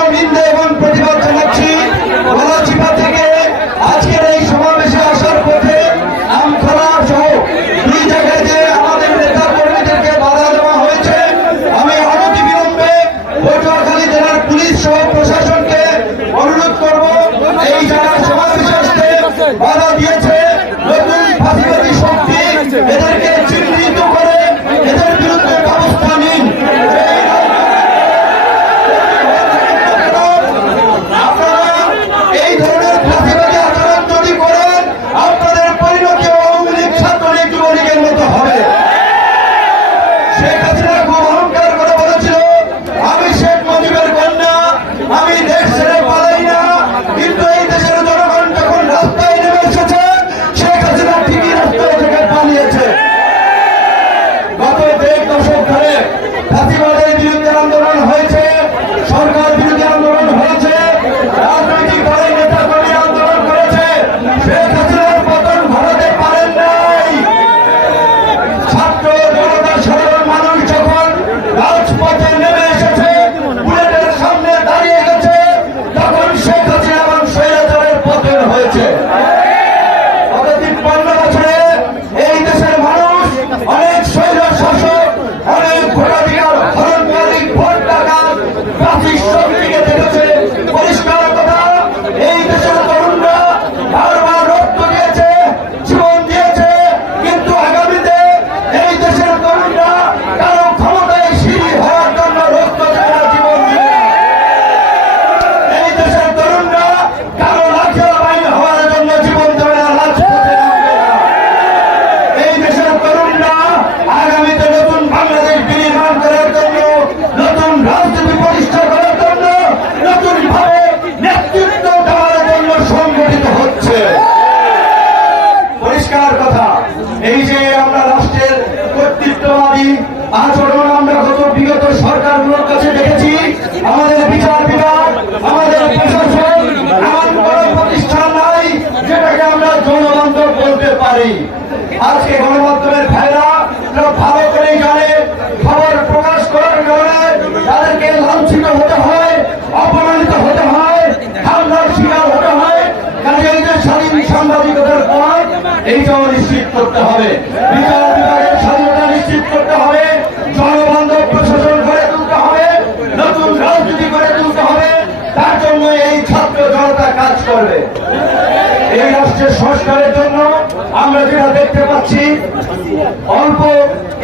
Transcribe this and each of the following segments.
নেতৃবৃন্দ এবং প্রতিবাদ জানাচ্ছি। থেকে আজকের এই সমাবেশে আসার পথে আমখোলা সহ দুই জায়গায় আমাদের নেতা কর্মীদেরকে বাধা দেওয়া হয়েছে, আমি অনতিবিলম্বে পটুয়াখালী জেলার পুলিশ সহ প্রশাসনকে অনুরোধ করব, এই জায়গার সমাবেশে আসতে এই যে আমরা রাষ্ট্রের কর্তৃত্ববাদী আচরণ এইটাও নিশ্চিত করতে হবে। স্বাধীনতা নিশ্চিত করতে হবে। জনবান্ধব প্রশাসন তুলতে হবে। নতুন রাজনীতি তুলতে হবে। তার জন্য এই ছাত্র জনতা কাজ করবে। এই রাষ্ট্রের সংস্কারের জন্য আমরা যেটা দেখতে পাচ্ছি, অল্প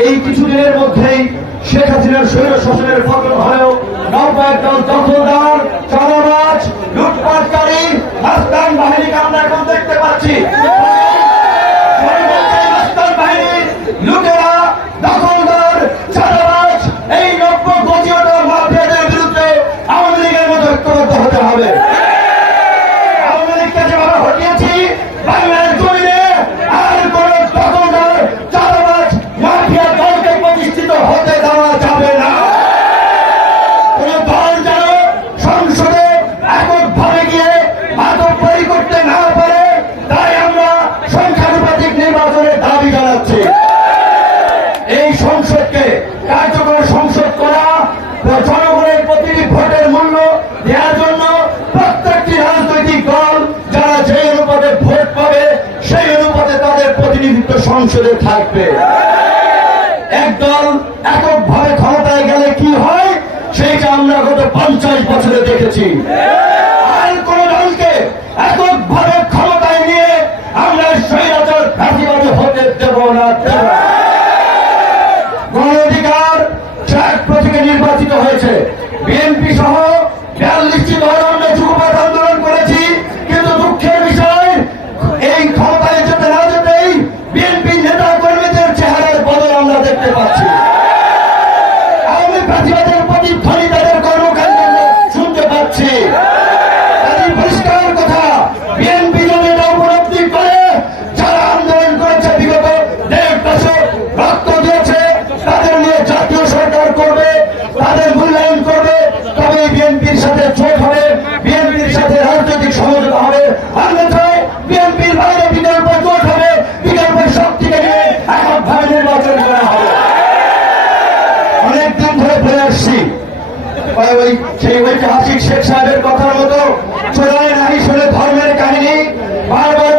এই কিছুদিনের মধ্যেই শেখ হাসিনার শৈল শাসনের পতন দখলদার লুটপাটকারী বাহিনীকে আমরা এখন দেখতে পাচ্ছি। সংসদে থাকবে। একদল এককভাবে ক্ষমতায় গেলে কি হয়? সেইটা আমরা গত পঞ্চাশ বছরে দেখেছি। নিয়ে আমরা গণ অধিকার প্রতীকে নির্বাচিত হয়েছে। বিএনপি সহ রক্ত দিয়েছে, তাদের নিয়ে জাতীয় সরকার করবে, তাদের মূল্যায়ন করবে, তবে বিএনপির সাথে চোখ হবে, বিএনপির সাথে রাজনৈতিক সমঝোতা হবে। ওই ঐতিহাসিক শেখ সাহেবের কথার মতো চোরায় নাহি শুনে ধর্মের কাহিনী, বারবার